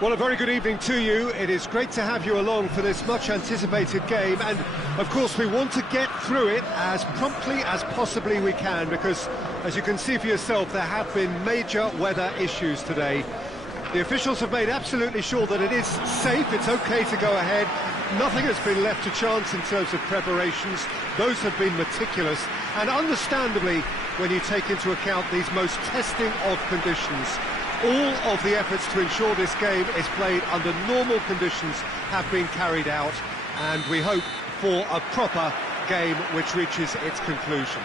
Well, a very good evening to you. It is great to have you along for this much-anticipated game, and of course we want to get through it as promptly as possibly we can, because, as you can see for yourself, there have been major weather issues today. The officials have made absolutely sure that it is safe, it's okay to go ahead. Nothing has been left to chance in terms of preparations. Those have been meticulous, and understandably, when you take into account these most testing of conditions, all of the efforts to ensure this game is played under normal conditions have been carried out, and we hope for a proper game which reaches its conclusion.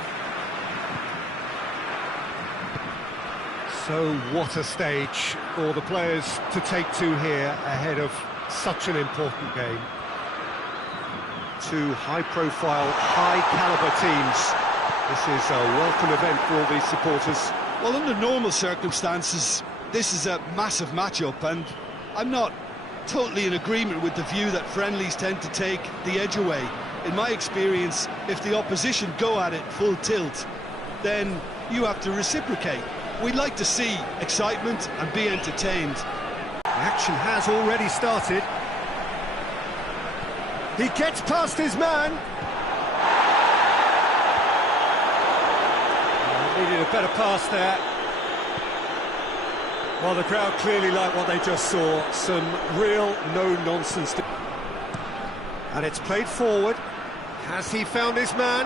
So what a stage for the players to take to here ahead of such an important game. Two high-profile, high-caliber teams. This is a welcome event for all these supporters. Well, under normal circumstances, this is a massive match-up, and I'm not totally in agreement with the view that friendlies tend to take the edge away. In my experience, if the opposition go at it full tilt, then you have to reciprocate. We'd like to see excitement and be entertained. The action has already started. He gets past his man. Needed a better pass there. Well, the crowd clearly like what they just saw. Some real no-nonsense. And it's played forward. Has he found his man?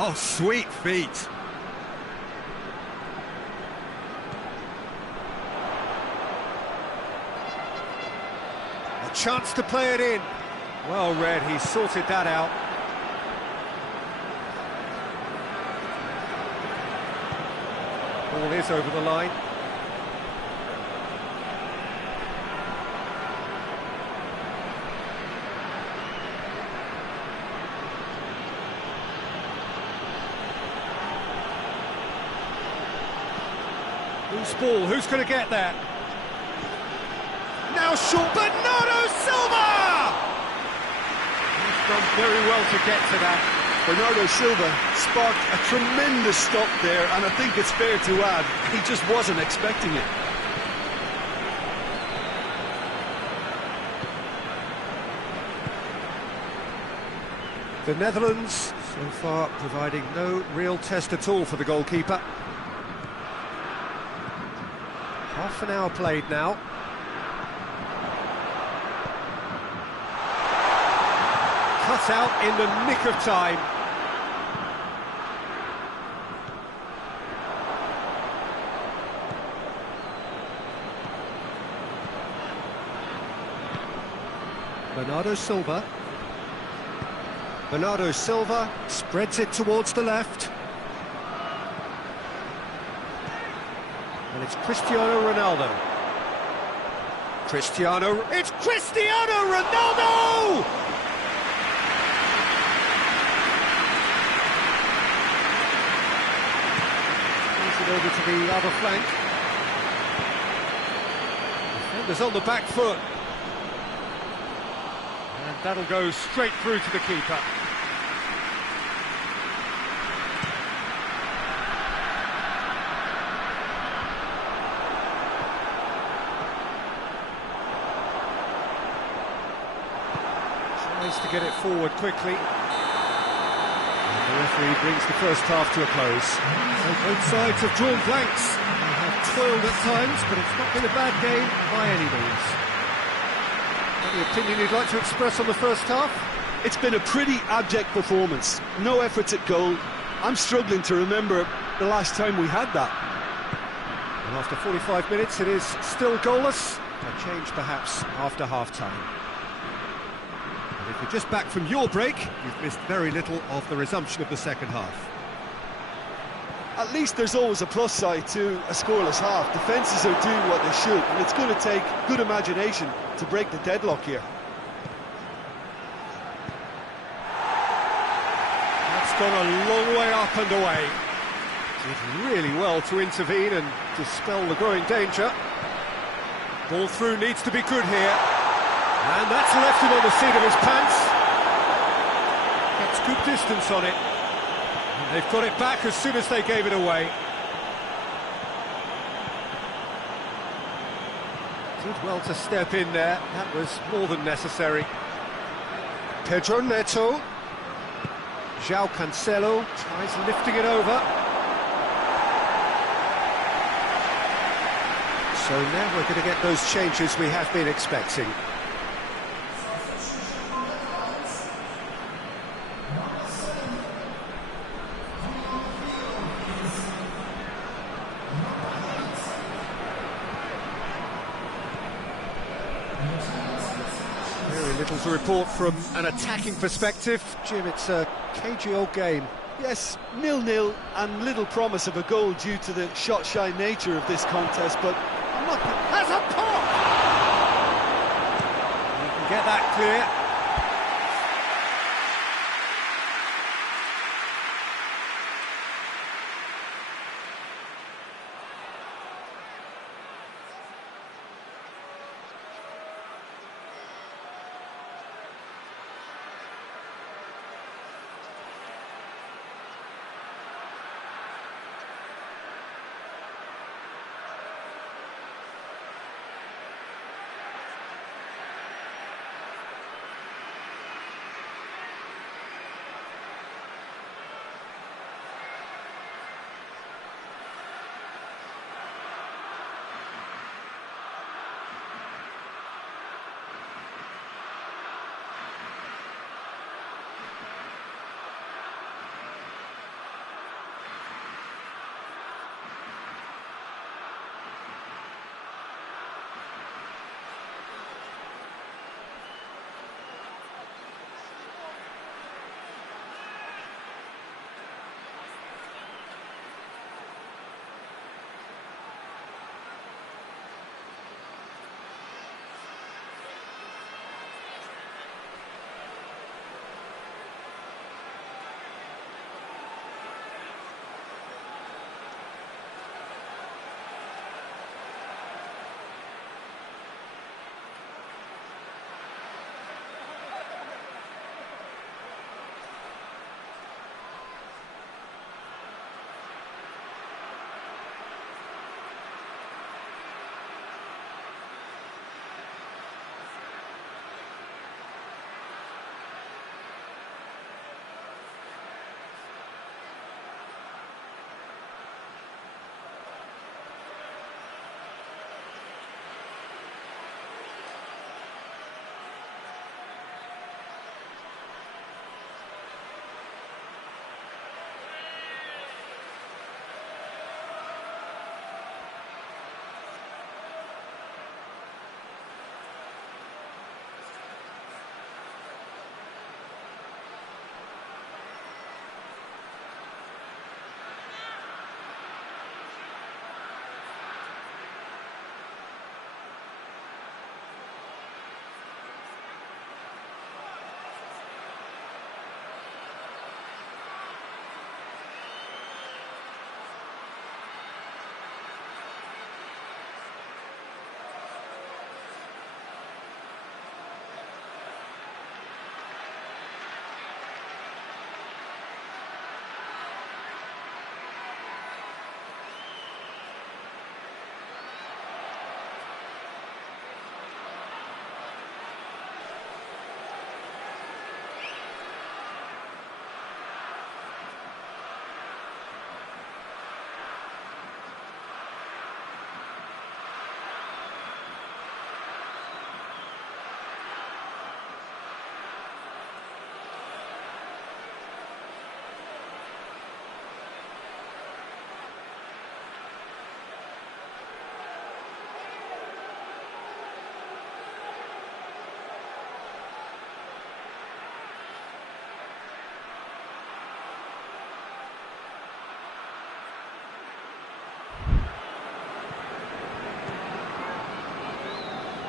Oh, sweet feet. A chance to play it in. Well read, he sorted that out. Ball is over the line. Who's ball? Who's going to get that? Now short, Bernardo Silva! He's done very well to get to that. Bernardo Silva sparked a tremendous stop there, and I think it's fair to add, he just wasn't expecting it. The Netherlands, so far, providing no real test at all for the goalkeeper. Half an hour played now. Cut out in the nick of time. Bernardo Silva. Bernardo Silva spreads it towards the left. And it's Cristiano Ronaldo. It's Cristiano Ronaldo! Brings it over to the other flank. Defenders on the back foot. And that'll go straight through to the keeper. Tries to get it forward quickly. And the referee brings the first half to a close. So both sides have drawn blanks. They have toiled at times, but it's not been a bad game by any means. Any opinion you'd like to express on the first half? It's been a pretty abject performance. No efforts at goal. I'm struggling to remember the last time we had that. And after 45 minutes, it is still goalless. A change perhaps after half-time. And if you're just back from your break, you've missed very little of the resumption of the second half. At least there's always a plus side to a scoreless half. Defences are doing what they should, and it's going to take good imagination to break the deadlock here. That's gone a long way up and away. Did really well to intervene and dispel the growing danger. Ball through needs to be good here. And that's left him on the seat of his pants. Gets good distance on it. They've got it back as soon as they gave it away. Did well to step in there, that was more than necessary. Pedro Neto. João Cancelo tries lifting it over. So now we're going to get those changes we have been expecting. Very little to report from an attacking perspective. Jim, it's a cagey old game. Yes, 0-0 and little promise of a goal due to the shot-shy nature of this contest, but I'm not... Has a pop! You can get that clear.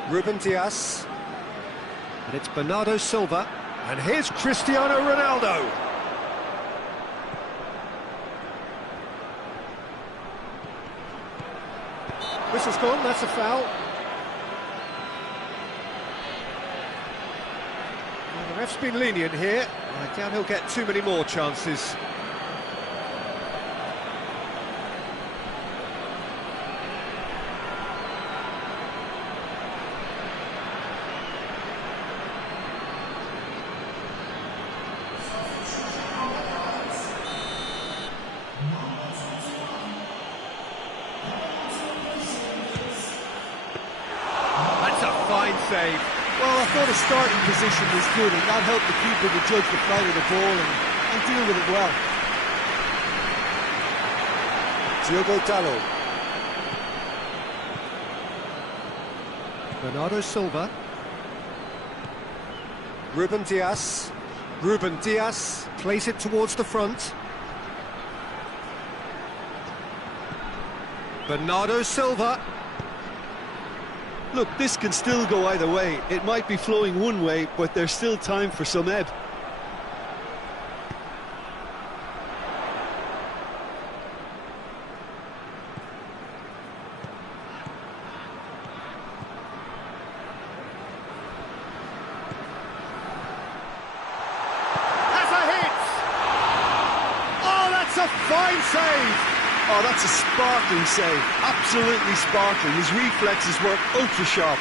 Ruben Dias, and it's Bernardo Silva, and here's Cristiano Ronaldo. Whistle's gone, that's a foul. Well, the ref's been lenient here. I doubt he'll get too many more chances. save. Well, I thought his starting position was good, and that helped the keeper to judge the flight of the ball and deal with it well. Diogo Dalot. Bernardo Silva. Ruben Dias. Ruben Dias plays it towards the front. Bernardo Silva. Look, this can still go either way. It might be flowing one way, but there's still time for some ebb. Has a hit! Oh, that's a fine save! Oh, that's a sparkling save. Absolutely sparkling. His reflexes work ultra sharp.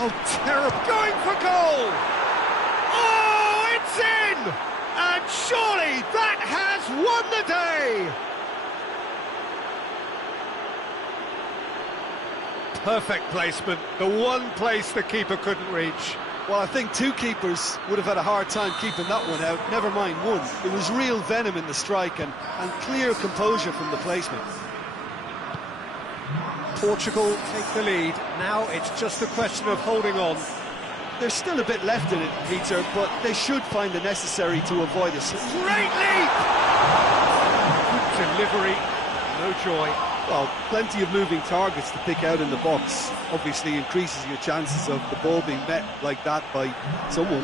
Oh, terrible. Going for goal! Oh, it's in! And surely that has won the day! Perfect placement. The one place the keeper couldn't reach. Well, I think two keepers would have had a hard time keeping that one out, never mind one. There was real venom in the strike and clear composure from the placement. Portugal take the lead. Now it's just a question of holding on. There's still a bit left in it, Peter, but they should find the necessary to avoid a slip. Great leap! Good delivery, no joy. Well, plenty of moving targets to pick out in the box. Obviously increases your chances of the ball being met like that by someone.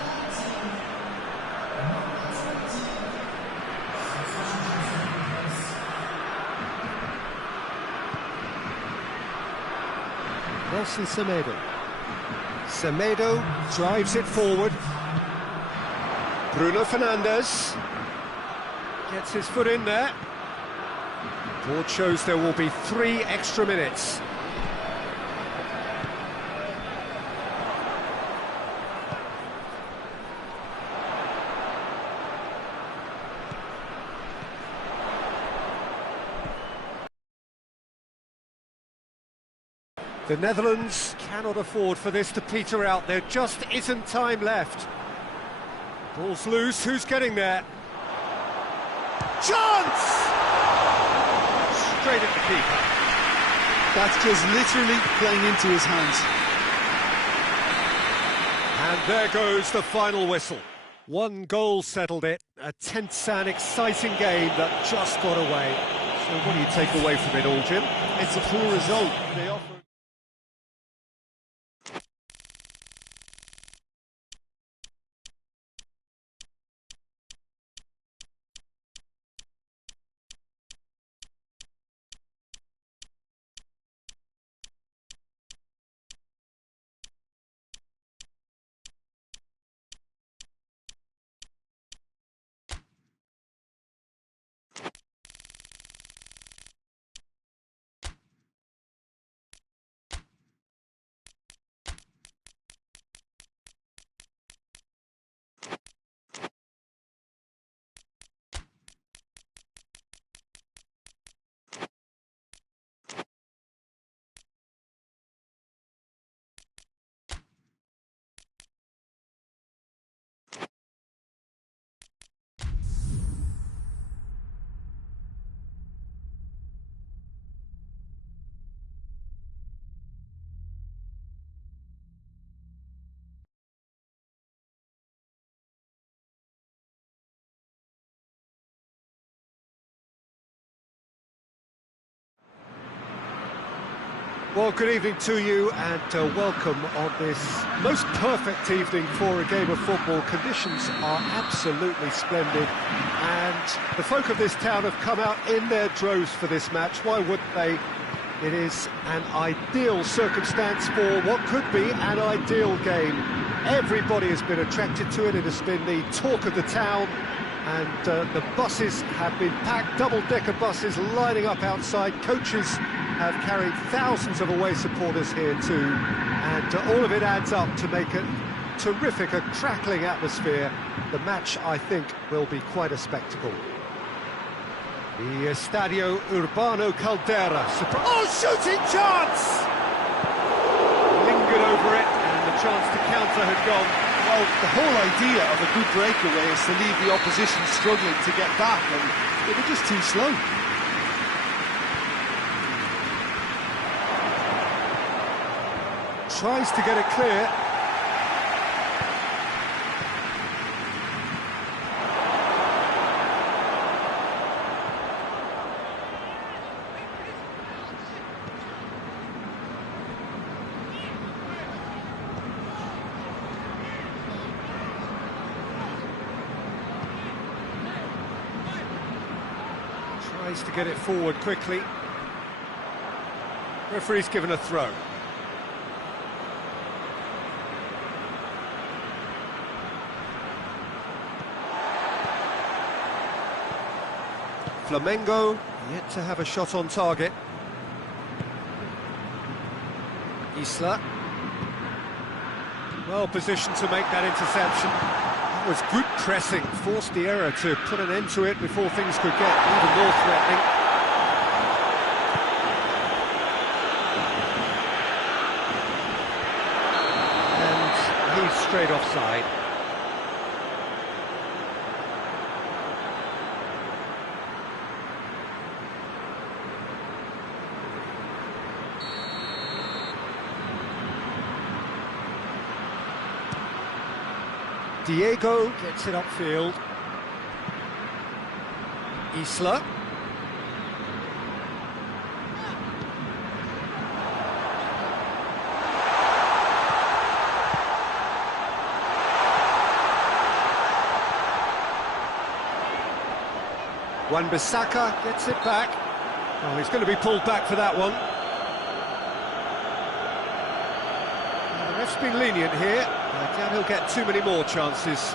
Nelson Semedo. Semedo drives it forward. Bruno Fernandes gets his foot in there. Board shows there will be 3 extra minutes. The Netherlands cannot afford for this to peter out. There just isn't time left. Ball's loose. Who's getting there? Chance! Straight at the keeper. That's just literally playing into his hands. And there goes the final whistle. 1 goal settled it. A tense and exciting game that just got away. So what do you take away from it all, Jim? It's a poor result. They offer... Well, good evening to you and welcome on this most perfect evening for a game of football. Conditions are absolutely splendid and the folk of this town have come out in their droves for this match. Why wouldn't they? It is an ideal circumstance for what could be an ideal game. Everybody has been attracted to it. It has been the talk of the town. And the buses have been packed, double-decker buses lining up outside. Coaches have carried thousands of away supporters here too. And all of it adds up to make a terrific, a crackling atmosphere. The match, I think, will be quite a spectacle. The Estadio Urbano Caldera. Oh, shooting chance! chance to counter had gone. Well, the whole idea of a good breakaway is to leave the opposition struggling to get back, and they were just too slow. Tries to get it clear. Tries to get it forward quickly. Referee's given a throw. Flamengo yet to have a shot on target. Isla. Well positioned to make that interception. That was good pressing, forced the error to put an end to it before things could get even more threatening. And he's straight offside. Diego gets it upfield. Isla. Wan-Bissaka gets it back. Oh, he's going to be pulled back for that one. Well, the ref's been lenient here. I doubt he'll get too many more chances.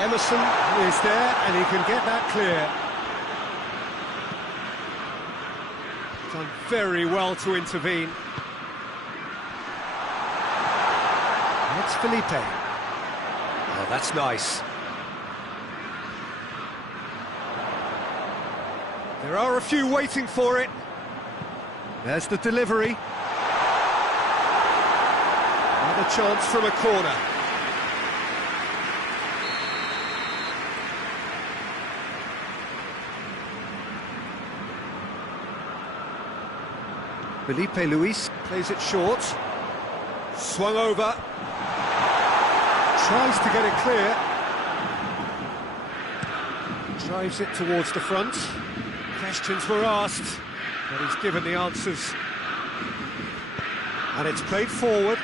Emerson is there, and he can get that clear. Done very well to intervene. That's Felipe. Oh, that's nice. There are a few waiting for it. There's the delivery. Another chance from a corner. Felipe Luis plays it short. Swung over. Tries to get it clear. Drives it towards the front. Questions were asked, but he's given the answers. And it's played forward.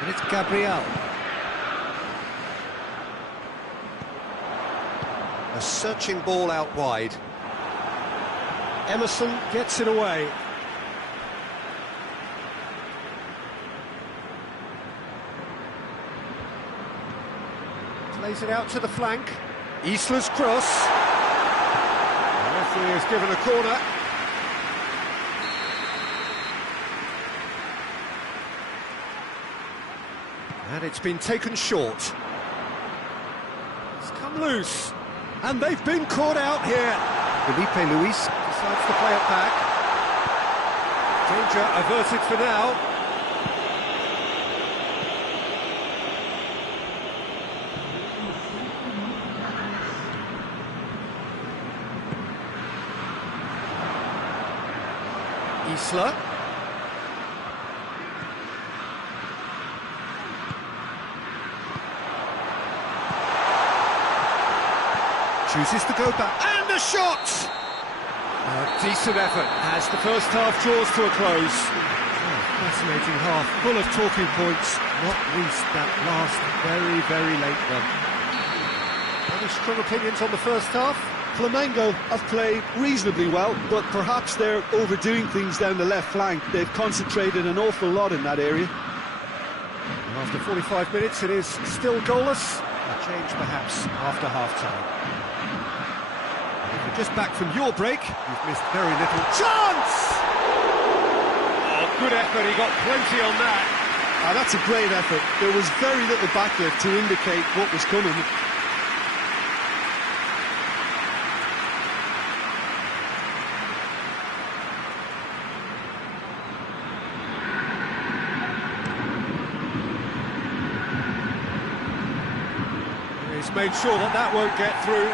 And it's Gabriel. A searching ball out wide. Emerson gets it away. Plays it out to the flank. Isla's cross. The referee has given a corner. And it's been taken short. It's come loose. And they've been caught out here. Felipe Luis decides to play it back. Danger averted for now. Isla. Chooses to go back, and a shot! A decent effort as the first half draws to a close. Oh, fascinating half, full of talking points, not least that last very, very late one. Any strong opinions on the first half? Flamengo have played reasonably well, but perhaps they're overdoing things down the left flank. They've concentrated an awful lot in that area. After 45 minutes, it is still goalless. A change perhaps after half-time. Just back from your break, you've missed very little. Chance! Oh, good effort, he got plenty on that. That's a great effort. There was very little backlift to indicate what was coming. He's made sure that that won't get through.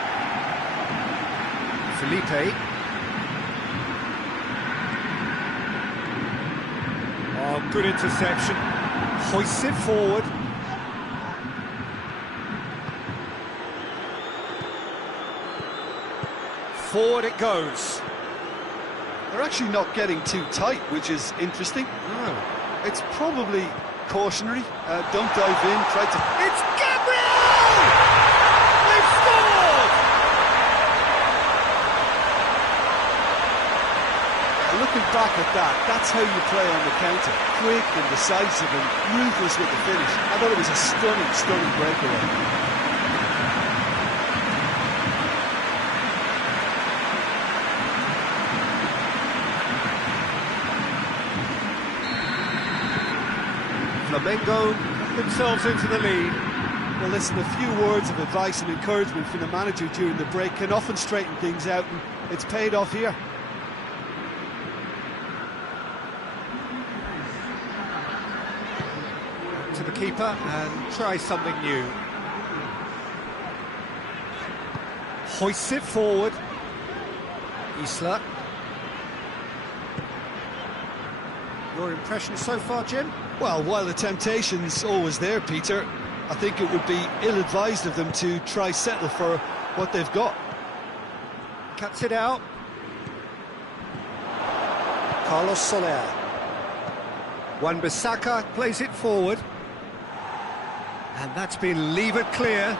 Felipe. Oh, good interception. Hoists it forward. Forward it goes. They're actually not getting too tight, which is interesting. Oh. It's probably cautionary. Don't dive in, try to... It's Gabriel! They've scored! Looking back at that, that's how you play on the counter. Quick and decisive and ruthless with the finish. I thought it was a stunning, stunning breakaway. Flamengo put themselves into the lead. Well, listen, a few words of advice and encouragement from the manager during the break can often straighten things out, and it's paid off here. To the keeper and try something new. Hoists it forward. Isla. Your impression so far, Jim? Well, while the temptation's always there, Peter, I think it would be ill-advised of them to try settle for what they've got. Cuts it out. Carlos Soler. Wan-Bissaka plays it forward. And that's been levered clear.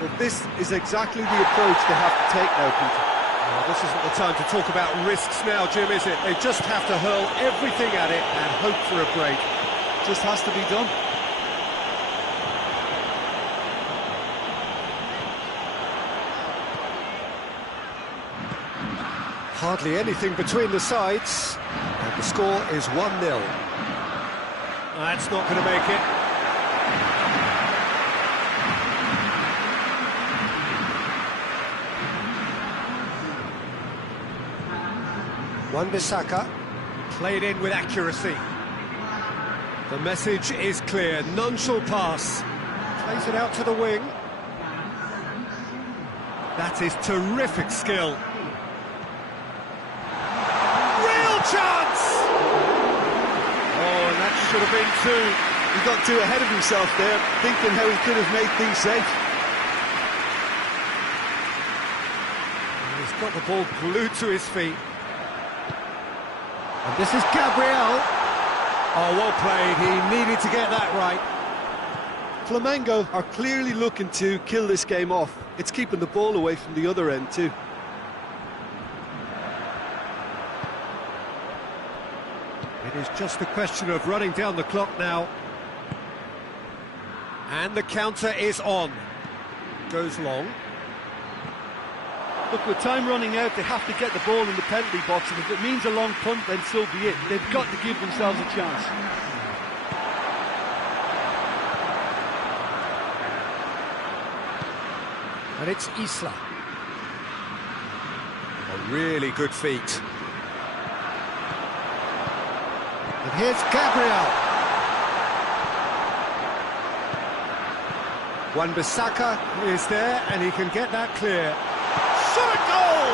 Well, this is exactly the approach they have to take now, Peter. Well, this isn't the time to talk about risks now, Jim, is it? They just have to hurl everything at it and hope for a break. Just has to be done. Hardly anything between the sides. And the score is 1-0. That's not going to make it. Wan-Bissaka. Played in with accuracy. The message is clear. None shall pass. Plays it out to the wing. That is terrific skill. Real chance! Oh, and that should have been two. He got too ahead of himself there, thinking how he could have made things safe. He's got the ball glued to his feet. And this is Gabriel. Oh, well played. He needed to get that right. Flamengo are clearly looking to kill this game off. It's keeping the ball away from the other end too. It is just a question of running down the clock now. And the counter is on. Goes long. Look, with time running out, they have to get the ball in the penalty box, and if it means a long punt, then so be it. They've got to give themselves a chance. And it's Isla. Oh, really good feet. And here's Gabriel. Wan-Bissaka is there, and he can get that clear. Shot a goal!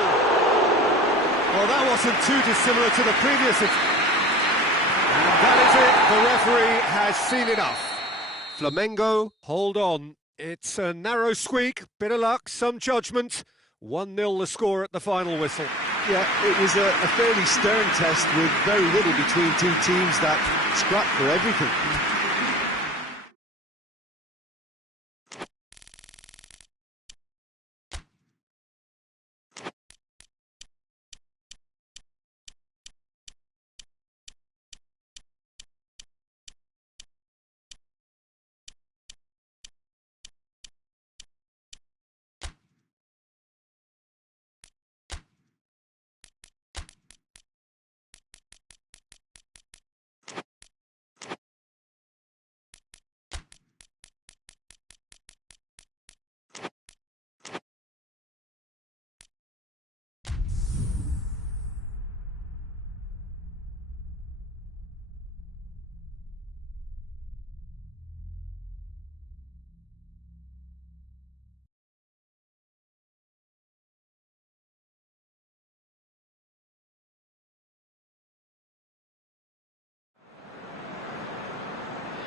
Well, that wasn't too dissimilar to the previous. And that is it. The referee has seen enough. Flamengo, hold on. It's a narrow squeak, bit of luck, some judgment. 1-0 the score at the final whistle. Yeah, it was a fairly stern test with very little between two teams that scrapped for everything.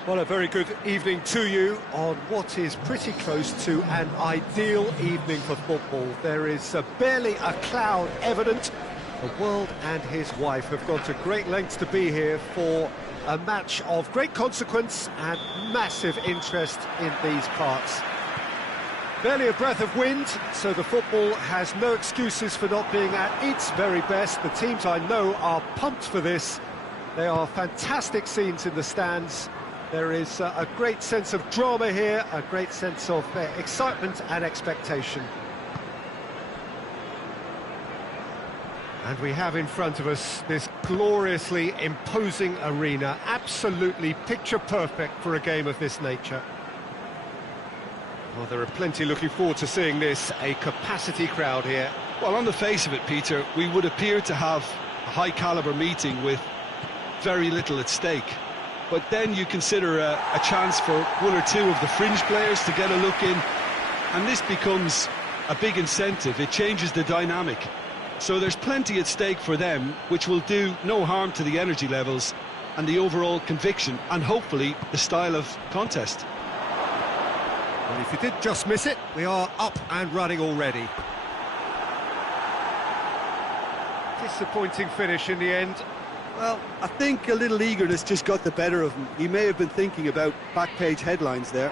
Well, a very good evening to you on what is pretty close to an ideal evening for football. There is barely a cloud evident. The world and his wife have gone to great lengths to be here for a match of great consequence and massive interest in these parts. Barely a breath of wind, so the football has no excuses for not being at its very best. The teams I know are pumped for this. They are fantastic scenes in the stands. There is a great sense of drama here, a great sense of excitement and expectation. And we have in front of us this gloriously imposing arena, absolutely picture perfect for a game of this nature. Well, there are plenty looking forward to seeing this, a capacity crowd here. Well, on the face of it, Peter, we would appear to have a high-caliber meeting with very little at stake. But then you consider a chance for one or two of the fringe players to get a look in, and this becomes a big incentive. It changes the dynamic. So there's plenty at stake for them, which will do no harm to the energy levels and the overall conviction, and hopefully the style of contest. Well, if you did just miss it, we are up and running already. Disappointing finish in the end. Well, I think a little eagerness just got the better of him. He may have been thinking about back-page headlines there.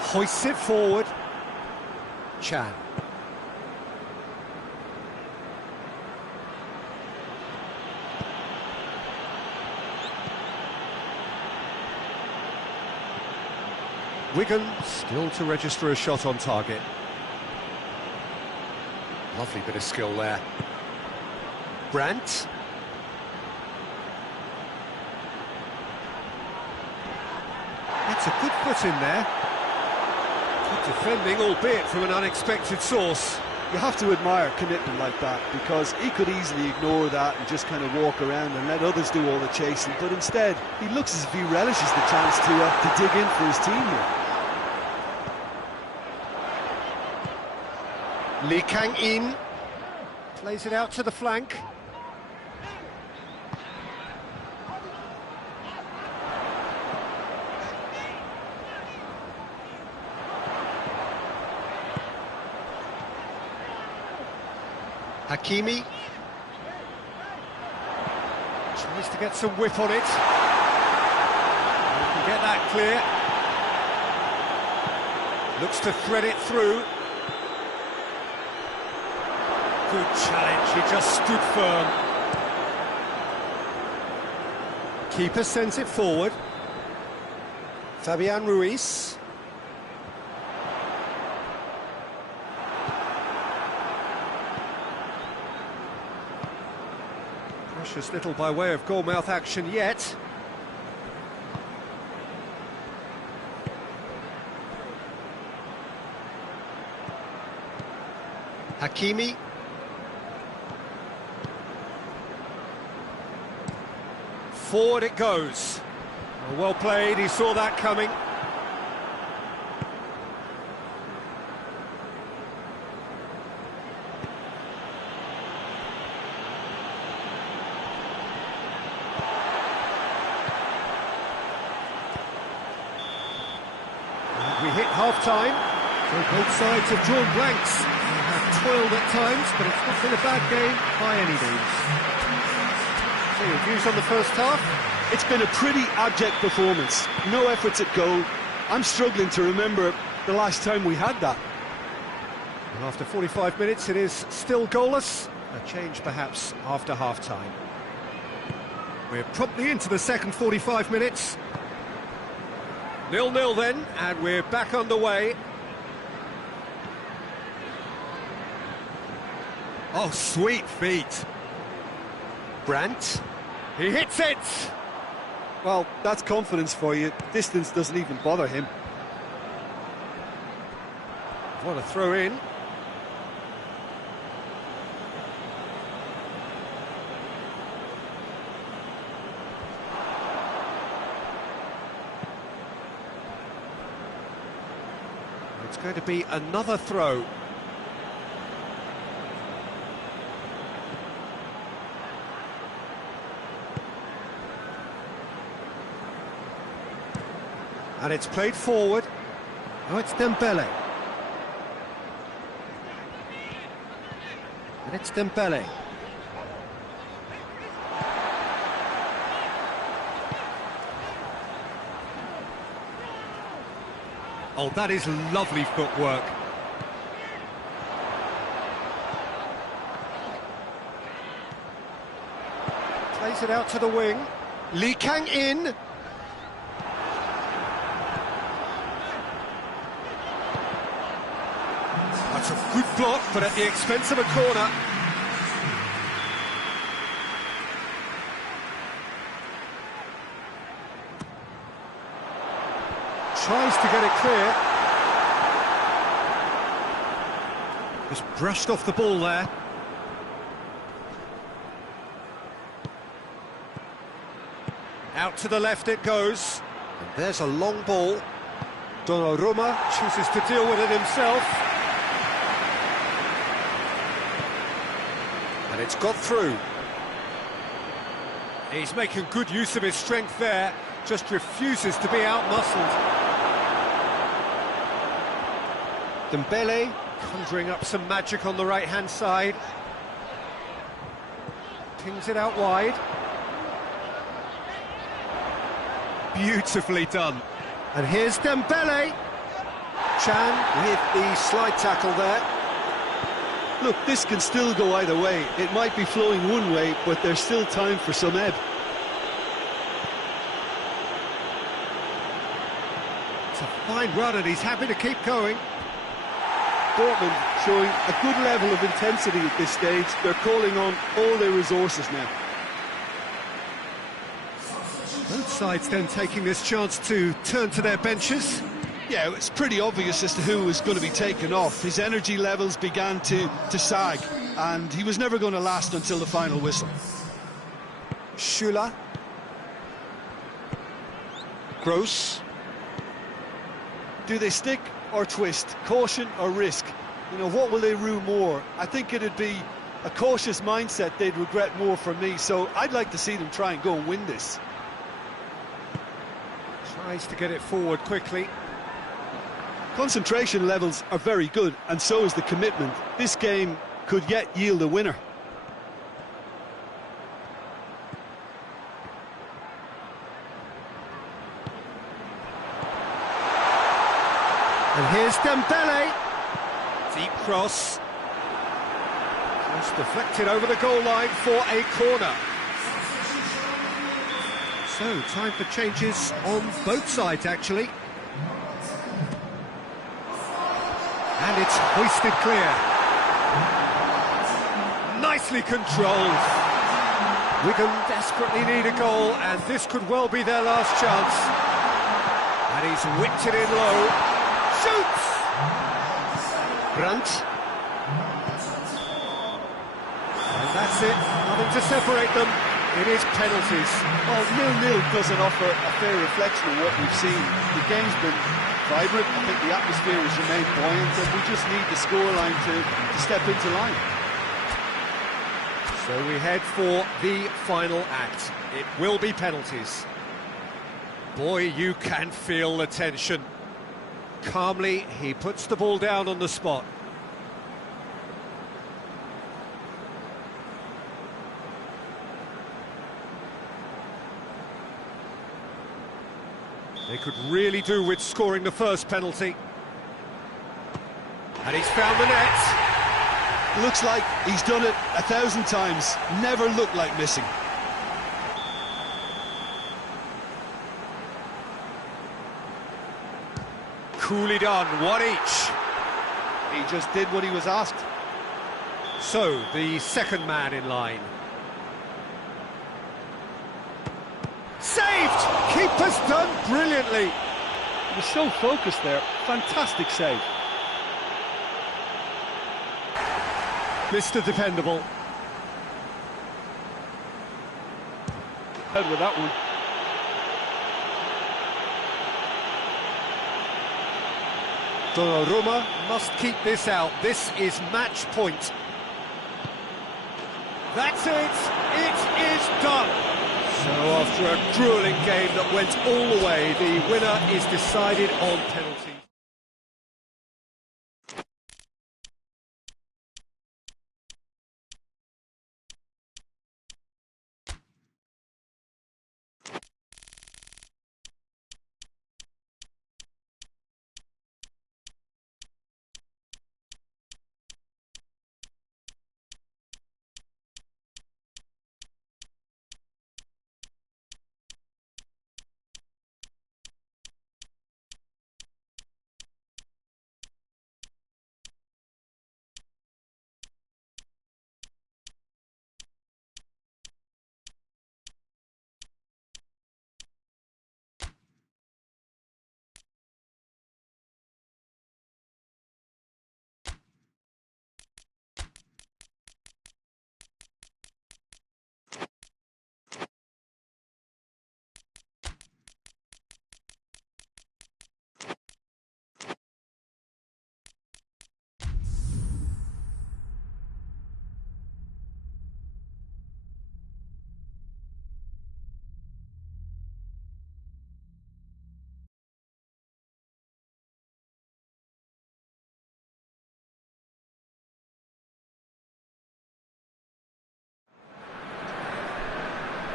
Hoists it forward. Chan. Wigan still to register a shot on target. Lovely bit of skill there. Brandt. That's a good foot in there. Good defending, albeit from an unexpected source. You have to admire commitment like that, because he could easily ignore that and just kind of walk around and let others do all the chasing, but instead he looks as if he relishes the chance to dig in for his team here. Lee Kang-in plays it out to the flank. Hakimi tries to get some whip on it. He can get that clear. Looks to thread it through. Good challenge, he just stood firm. Keeper sends it forward. Fabian Ruiz. Precious little by way of goalmouth action yet. Hakimi. Forward it goes. Well played, he saw that coming. And we hit half-time, so both sides have drawn blanks. They have toiled at times, but it's not been a bad game by any means. So your views on the first half? It's been a pretty abject performance. No efforts at goal. I'm struggling to remember the last time we had that. And after 45 minutes, it is still goalless. A change perhaps after half-time. We're promptly into the second 45 minutes. 0-0 then, and we're back underway. Oh, sweet feet. Brandt. He hits it! Well, that's confidence for you. Distance doesn't even bother him. What a throw in. It's going to be another throw. And it's played forward. Now it's Dembele. And it's Dembele. Oh, that is lovely footwork. Plays it out to the wing. Lee Kang in. That's a good block, but at the expense of a corner. Tries to get it clear. Just brushed off the ball there. Out to the left it goes. And there's a long ball. Donnarumma chooses to deal with it himself. And it's got through. He's making good use of his strength there. Just refuses to be out-muscled. Dembele conjuring up some magic on the right-hand side. Pings it out wide. Beautifully done. And here's Dembele. Chan with the slide tackle there. Look, this can still go either way. It might be flowing one way, but there's still time for some ebb. It's a fine run and he's happy to keep going. Dortmund showing a good level of intensity at this stage. They're calling on all their resources now. Both sides then taking this chance to turn to their benches. Yeah, it's pretty obvious as to who was going to be taken off. His energy levels began to sag, and he was never going to last until the final whistle. Schüller. Gross. Do they stick or twist? Caution or risk? You know, what will they rue more? I think it'd be a cautious mindset they'd regret more for me, so I'd like to see them try and go and win this. Tries to get it forward quickly. Concentration levels are very good, and so is the commitment. This game could yet yield a winner. And here's Dembele. Deep cross. Just deflected over the goal line for a corner. So, time for changes on both sides, actually. And it's hoisted clear. Nicely controlled. Wigan desperately need a goal, and this could well be their last chance. And he's whipped it in low. Shoots! Brandt. And that's it. Nothing to separate them. It is penalties. Well, 0-0 doesn't offer a fair reflection of what we've seen. The game's been vibrant. I think the atmosphere has remained buoyant, and we just need the scoreline to step into line. So we head for the final act. It will be penalties. Boy, you can feel the tension. Calmly, he puts the ball down on the spot. They could really do with scoring the first penalty. And he's found the net. Looks like he's done it 1,000 times. Never looked like missing. Coolly done, one each. He just did what he was asked. So, the second man in line. Saved! Keeper's done brilliantly. He was so focused there. Fantastic save. Mr. Dependable. Head with that one. Donnarumma must keep this out. This is match point. That's it. It is done. So after a gruelling game that went all the way, the winner is decided on penalties.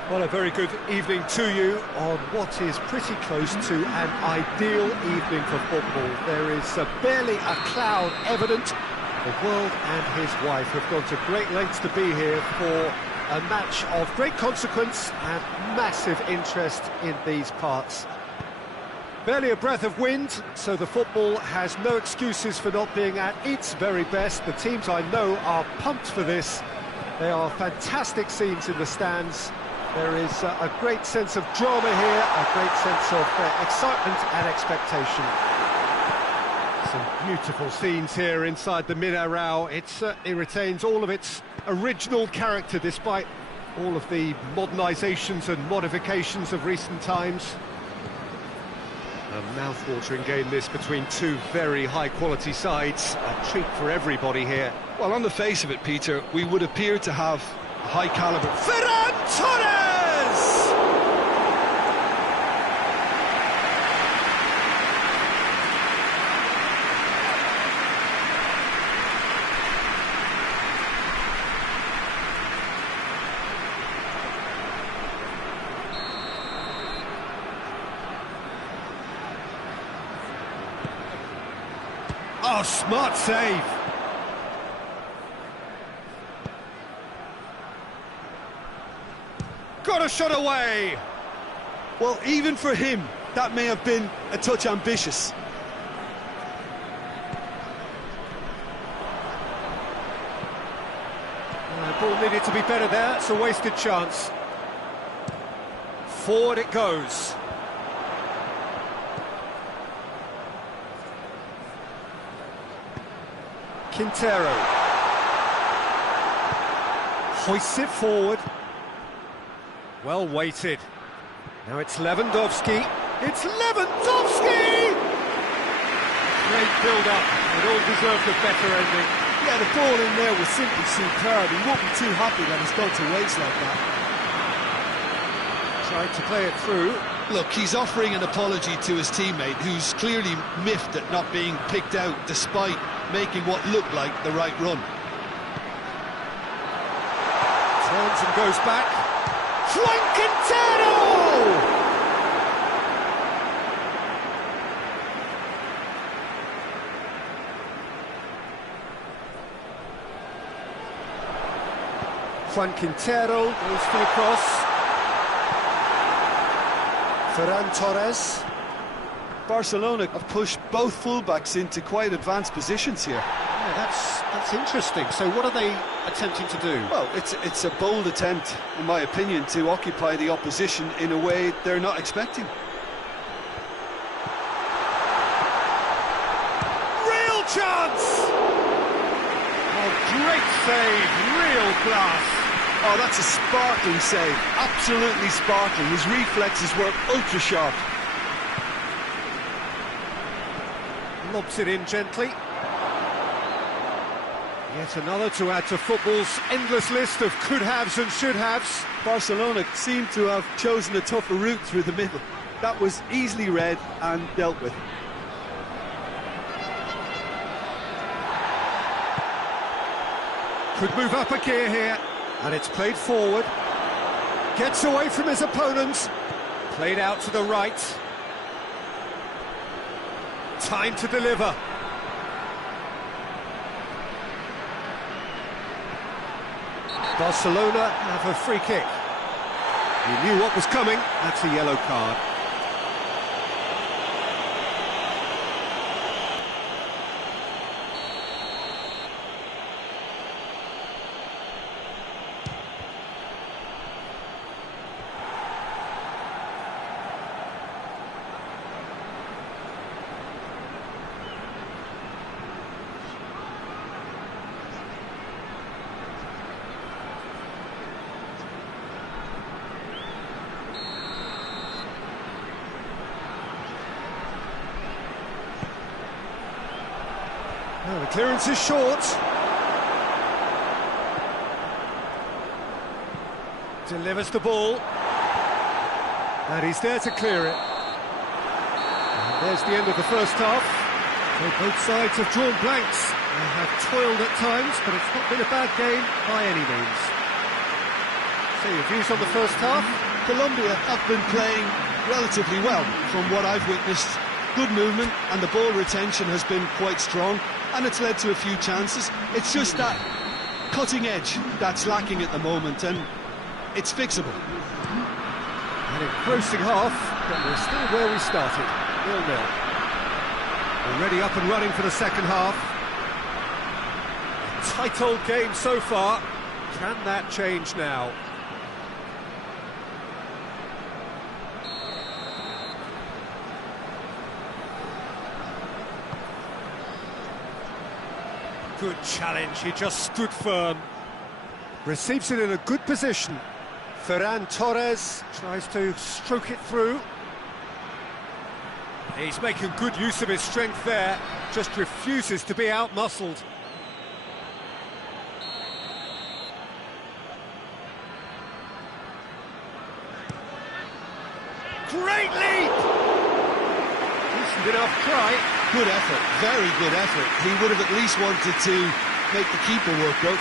Well, a very good evening to you on what is pretty close to an ideal evening for football. There is barely a cloud evident. The world and his wife have gone to great lengths to be here for a match of great consequence and massive interest in these parts. Barely a breath of wind, so the football has no excuses for not being at its very best. The teams I know are pumped for this. There are fantastic scenes in the stands. There is a great sense of drama here, a great sense of excitement and expectation. Some beautiful scenes here inside the Mineirão. It certainly retains all of its original character despite all of the modernisations and modifications of recent times. A mouth-watering game this between two very high-quality sides. A treat for everybody here. Well, on the face of it, Peter, we would appear to have a high calibre. Ferran Torres! Oh, smart save. Got a shot away. Well, even for him, that may have been a touch ambitious. Ball needed to be better there. It's a wasted chance. Forward it goes. Quintero hoists it forward. Well weighted. Now it's Lewandowski. It's Lewandowski! Great build-up. It all deserved a better ending. Yeah, the ball in there was simply superb. He won't be too happy that it's gone to waste like that. Tried to play it through. Look, he's offering an apology to his teammate, who's clearly miffed at not being picked out despite making what looked like the right run. Turns and goes back. Quintero! Quintero goes for the cross. Ferran Torres. Barcelona have pushed both fullbacks into quite advanced positions here. Yeah, that's interesting. So what are they attempting to do? Well, it's a bold attempt, in my opinion, to occupy the opposition in a way they're not expecting. Real chance! Oh, great save, real class. Oh, that's a sparkling save, absolutely sparkling. His reflexes were ultra sharp. Lobs it in gently. Yet another to add to football's endless list of could-haves and should-haves. Barcelona seem to have chosen a tougher route through the middle. That was easily read and dealt with. Could move up a gear here, and it's played forward. Gets away from his opponents. Played out to the right. Time to deliver. Barcelona have a free kick. He knew what was coming. That's a yellow card. Well, the clearance is short. Delivers the ball. And he's there to clear it. And there's the end of the first half. So both sides have drawn blanks. They have toiled at times, but it's not been a bad game by any means. So your views on the first half? Colombia have been playing relatively well from what I've witnessed. Good movement and the ball retention has been quite strong, and it's led to a few chances. It's just that cutting edge that's lacking at the moment, and it's fixable. An engrossing half, but we're still where we started, 0-0. Already up and running for the second half. A tight old game so far. Can that change now? Good challenge, he just stood firm. Receives it in a good position. Ferran Torres tries to stroke it through. He's making good use of his strength there, just refuses to be out-muscled. Great leap! Decent enough try. Good effort, very good effort. He would have at least wanted to make the keeper work out.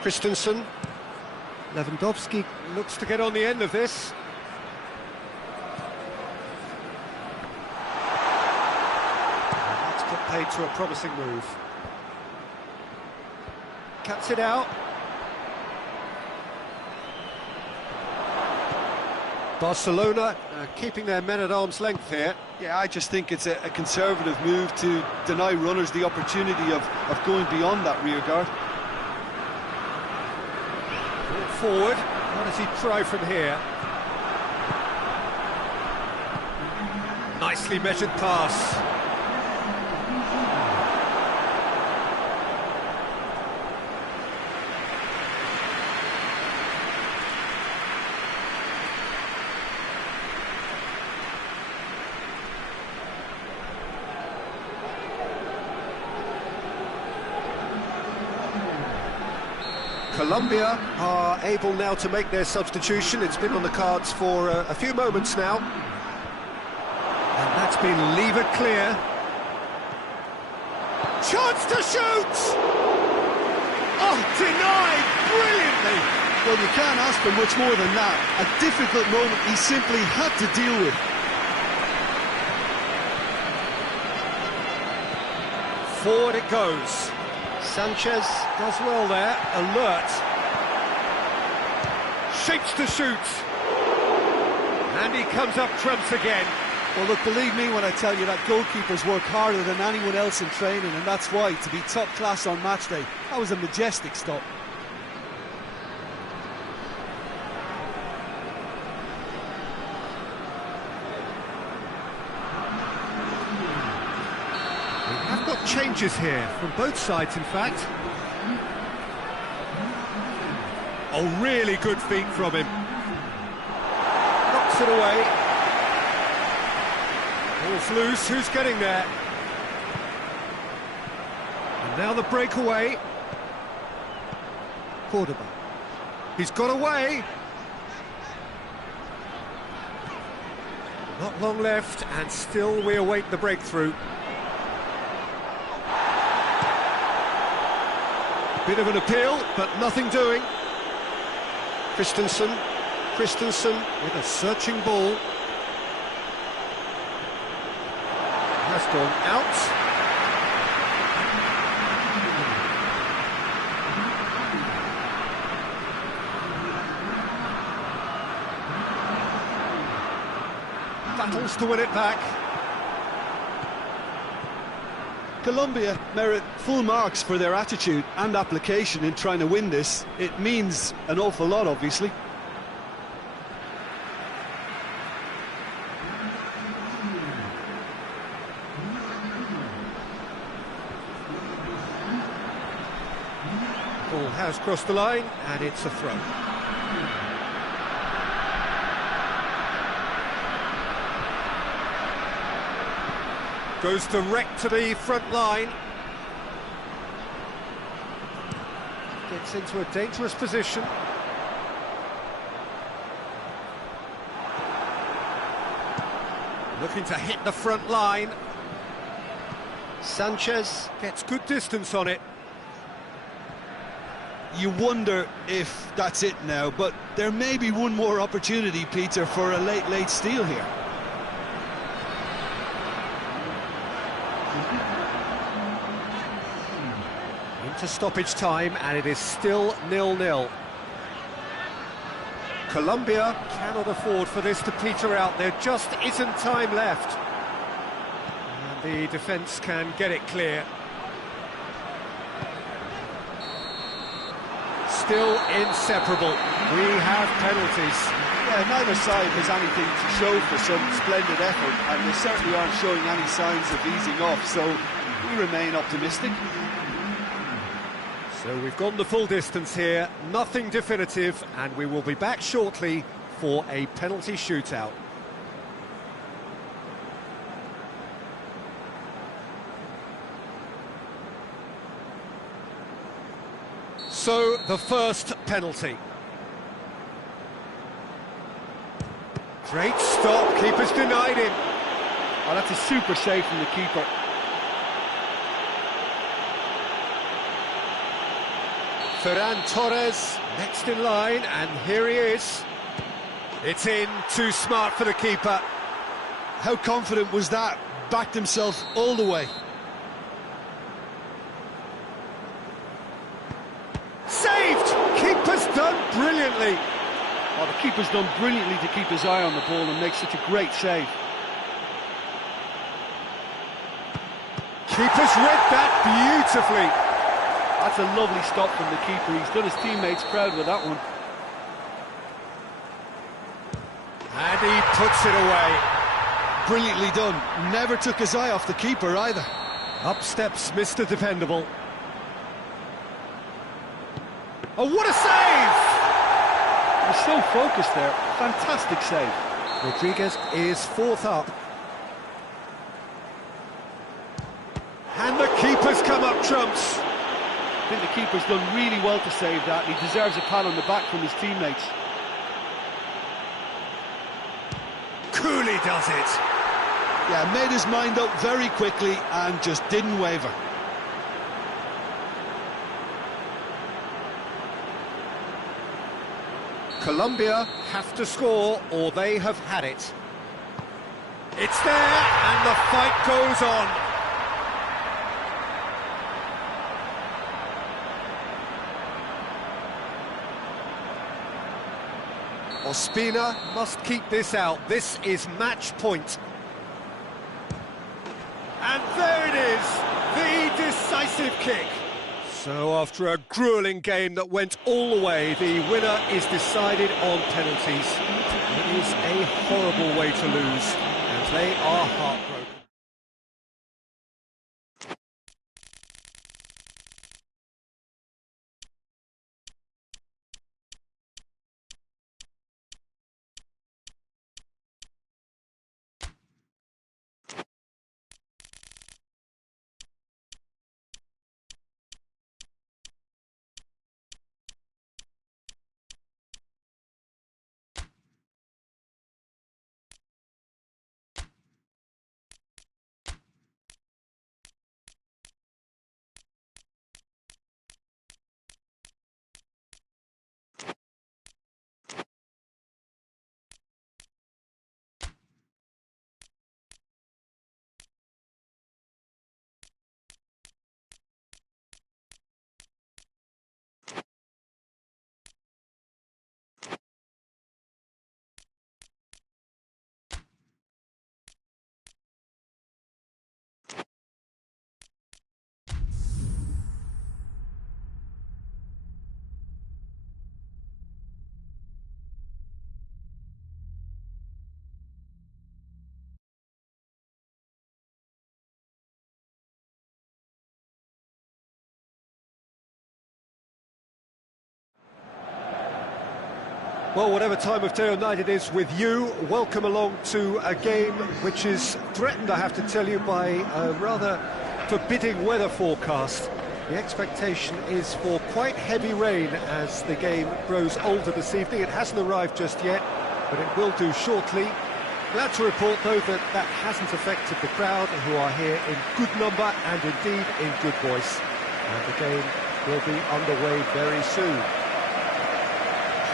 Christensen. Lewandowski looks to get on the end of this. That's put paid to a promising move. Cuts it out. Barcelona keeping their men at arm's length here. Yeah, I just think it's a conservative move to deny runners the opportunity of going beyond that rear guard. Forward, what does he try from here? Nicely measured pass. Colombia are able now to make their substitution. It's been on the cards for a few moments now. And that's been levered clear. Chance to shoot! Oh, denied brilliantly! Well, you can't ask for much more than that. A difficult moment he simply had to deal with. Forward it goes. Sanchez does well there, alert. Shapes to shoot. And he comes up trumps again. Well, look, believe me when I tell you that goalkeepers work harder than anyone else in training, and that's why, to be top class on match day, that was a majestic stop. Changes here from both sides, in fact. Oh, really good feet from him. Knocks it away. Ball's loose, who's getting there? And now the breakaway. Cordoba. He's got away. Not long left, and still we await the breakthrough. Bit of an appeal, but nothing doing. Christensen with a searching ball. Has gone out. Battles to win it back. Colombia merit full marks for their attitude and application in trying to win this. It means an awful lot, obviously. Ball has crossed the line, and it's a throw. Goes direct to the front line. Gets into a dangerous position. Looking to hit the front line. Sanchez gets good distance on it. You wonder if that's it now, but there may be one more opportunity, Peter, for a late steal here. Into stoppage time, and it is still 0-0. Colombia cannot afford for this to peter out. There just isn't time left. And the defence can get it clear. Still inseparable. We have penalties. Yeah, neither side has anything to show for some splendid effort, and they certainly aren't showing any signs of easing off, so we remain optimistic. So we've gone the full distance here, nothing definitive, and we will be back shortly for a penalty shootout. So, the first penalty. Great stop, keeper's denied him. Oh, that's a super save from the keeper. Ferran Torres next in line, and here he is. It's in, too smart for the keeper. How confident was that? Backed himself all the way. Saved! Keeper's done brilliantly. Oh, the keeper's done brilliantly to keep his eye on the ball and make such a great save. Keeper's read that beautifully. That's a lovely stop from the keeper. He's done his teammates proud with that one. And he puts it away. Brilliantly done. Never took his eye off the keeper either. Up steps Mr. Dependable. Oh, what a save! He's so focused there. Fantastic save. Rodriguez is fourth up. And the keeper's come up trumps. I think the keeper's done really well to save that. He deserves a pat on the back from his teammates. Cooley does it. Yeah, made his mind up very quickly and just didn't waver. Colombia have to score or they have had it. It's there and the fight goes on. Ospina must keep this out. This is match point. And there it is, the decisive kick. So after a gruelling game that went all the way, the winner is decided on penalties. It is a horrible way to lose, and they are heartbroken. Well, whatever time of day or night it is with you, welcome along to a game which is threatened, I have to tell you, by a rather forbidding weather forecast. The expectation is for quite heavy rain as the game grows older this evening. It hasn't arrived just yet, but it will do shortly. Glad to report, though, that that hasn't affected the crowd, who are here in good number and indeed in good voice. And the game will be underway very soon.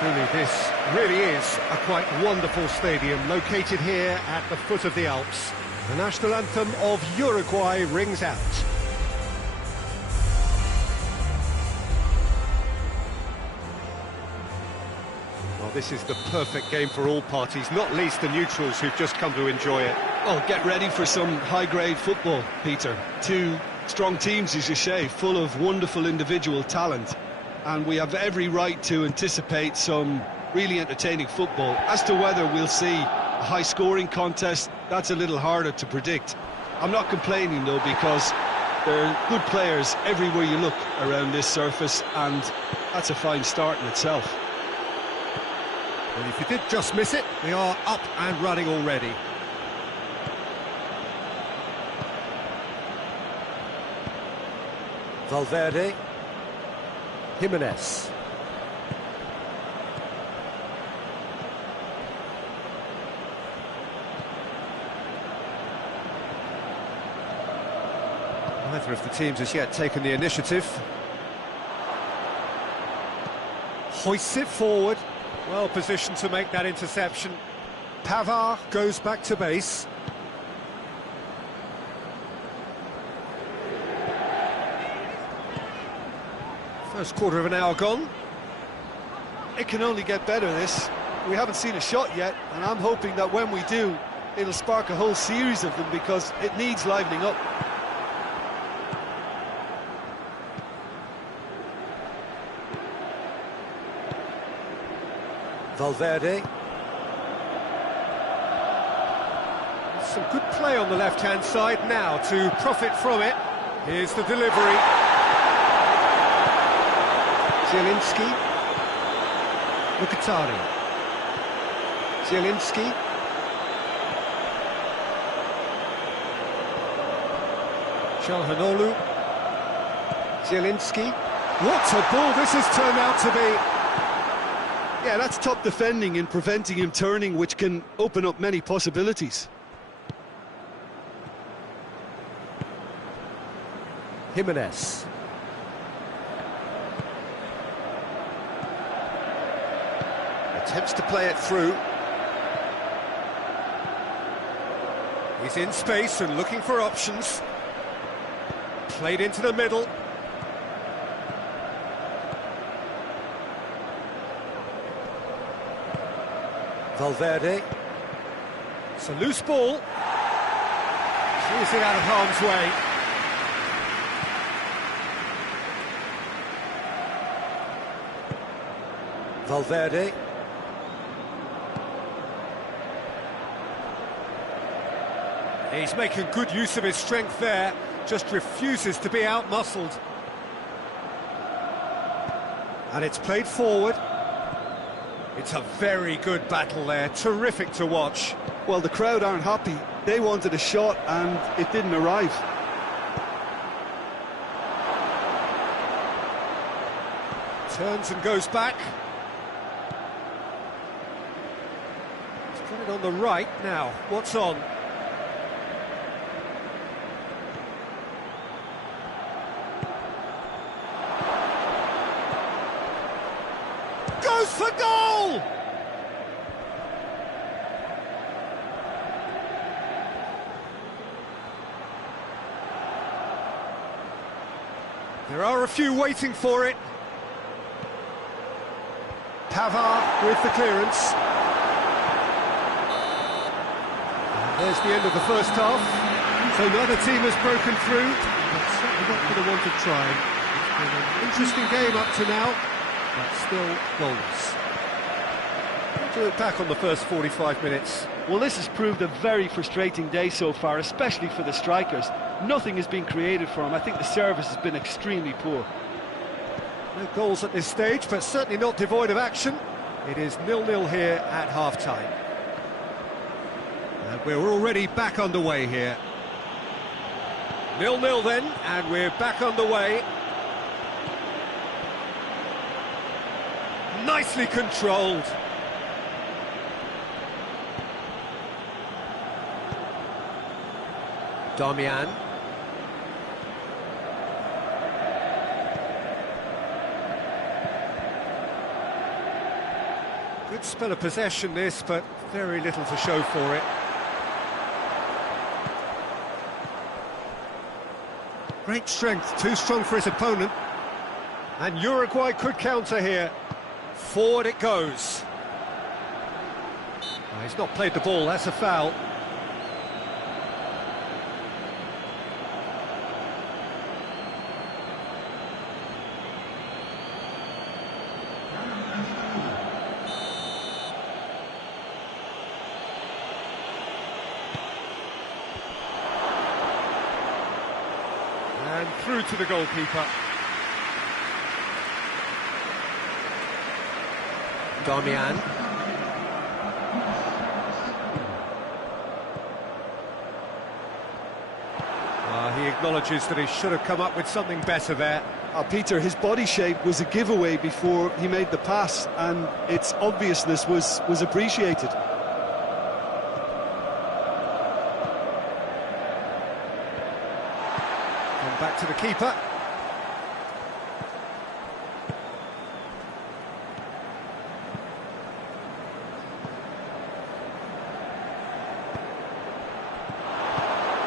Truly, this really is a quite wonderful stadium, located here at the foot of the Alps. The national anthem of Uruguay rings out. Well, this is the perfect game for all parties, not least the neutrals who've just come to enjoy it. Well, get ready for some high-grade football, Peter. Two strong teams, as you say, full of wonderful individual talent. And we have every right to anticipate some really entertaining football. As to whether we'll see a high-scoring contest, that's a little harder to predict. I'm not complaining, though, because there are good players everywhere you look around this surface, and that's a fine start in itself. And if you did just miss it, we are up and running already. Valverde. Jimenez. Neither of the teams has yet taken the initiative. Hoists it forward. Well positioned to make that interception. Pavard goes back to base. First quarter of an hour gone. It can only get better, this. We haven't seen a shot yet, and I'm hoping that when we do, it'll spark a whole series of them, because it needs livening up. Valverde. Some good play on the left-hand side now to profit from it. Here's the delivery. Zielinski. Mkhitaryan. Zielinski. Çalhanoğlu. Zielinski. What a ball this has turned out to be. Yeah, that's top defending and preventing him turning, which can open up many possibilities. Jimenez. Attempts to play it through. He's in space and looking for options. Played into the middle. Valverde. It's a loose ball. Clears it out of harm's way. Valverde. He's making good use of his strength there, just refuses to be out-muscled. And it's played forward. It's a very good battle there, terrific to watch. Well, the crowd aren't happy. They wanted a shot and it didn't arrive. Turns and goes back. He's put it on the right now. What's on? Goes for goal! There are a few waiting for it. Pavard with the clearance. And there's the end of the first half. So neither team has broken through, but certainly not going to want to try. It's been an interesting game up to now, but still goals. To look back on the first 45 minutes. Well, this has proved a very frustrating day so far, especially for the strikers. Nothing has been created for them. I think the service has been extremely poor. No goals at this stage, but certainly not devoid of action. It is 0-0 here at half-time. And we're already back underway here. 0-0 then, and we're back underway. Nicely controlled. Damian. Good spell of possession this, but very little to show for it. Great strength, too strong for his opponent. And Uruguay could counter here. Forward it goes. Oh, he's not played the ball, that's a foul. And through to the goalkeeper. Damian. He acknowledges that he should have come up with something better there. Peter, his body shape was a giveaway before he made the pass, and its obviousness was appreciated. Come back to the keeper.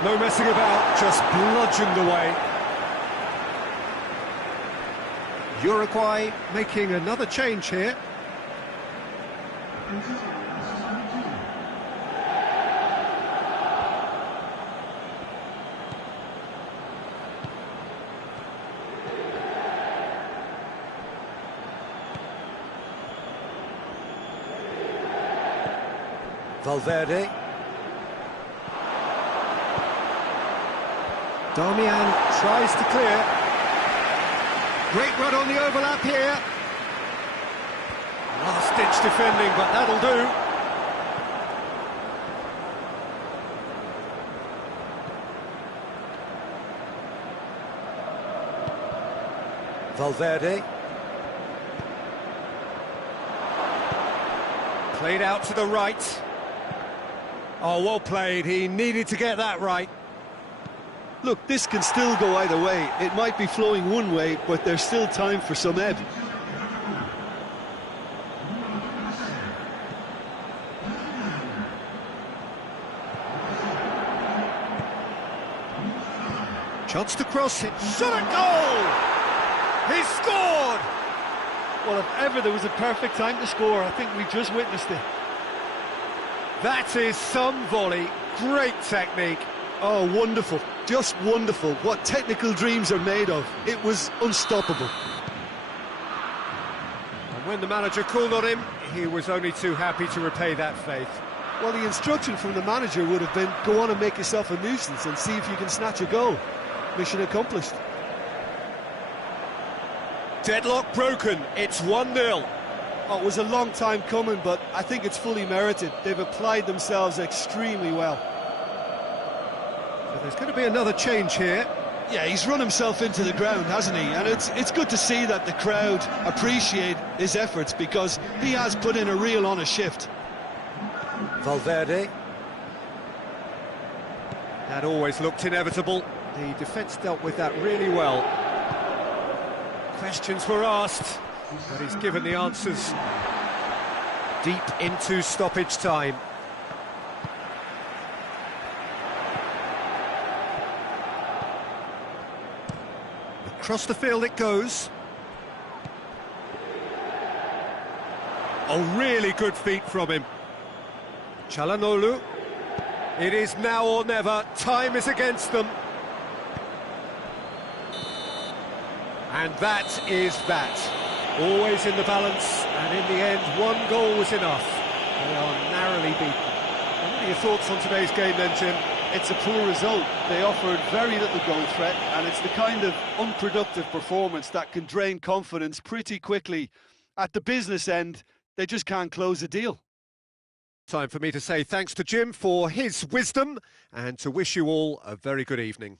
No messing about, just bludgeoned away. Uruguay making another change here. Valverde. Damian tries to clear. Great run on the overlap here. Last-ditch defending, but that'll do. Valverde. Played out to the right. Oh, well played. He needed to get that right. Look, this can still go either way. It might be flowing one way, but there's still time for some ebb. Chance to cross it. Shot a goal! He scored! Well, if ever there was a perfect time to score, I think we just witnessed it. That is some volley. Great technique. Oh, wonderful. Just wonderful. What technical dreams are made of. It was unstoppable. And when the manager called on him, he was only too happy to repay that faith. Well, the instruction from the manager would have been, go on and make yourself a nuisance and see if you can snatch a goal. Mission accomplished. Deadlock broken. It's 1-0. Oh, it was a long time coming, but I think it's fully merited. They've applied themselves extremely well. So there's going to be another change here. Yeah, he's run himself into the ground, hasn't he? And it's good to see that the crowd appreciate his efforts, because he has put in a real honest shift. Valverde. That always looked inevitable. The defence dealt with that really well. Questions were asked, but he's given the answers deep into stoppage time. Across the field it goes. Oh, really good feet from him. Çalhanoğlu. It is now or never. Time is against them. And that is that. Always in the balance, and in the end, one goal was enough. They are narrowly beaten. And what are your thoughts on today's game then, Jim? It's a poor result. They offered very little goal threat, and it's the kind of unproductive performance that can drain confidence pretty quickly. At the business end, they just can't close a deal. Time for me to say thanks to Jim for his wisdom and to wish you all a very good evening.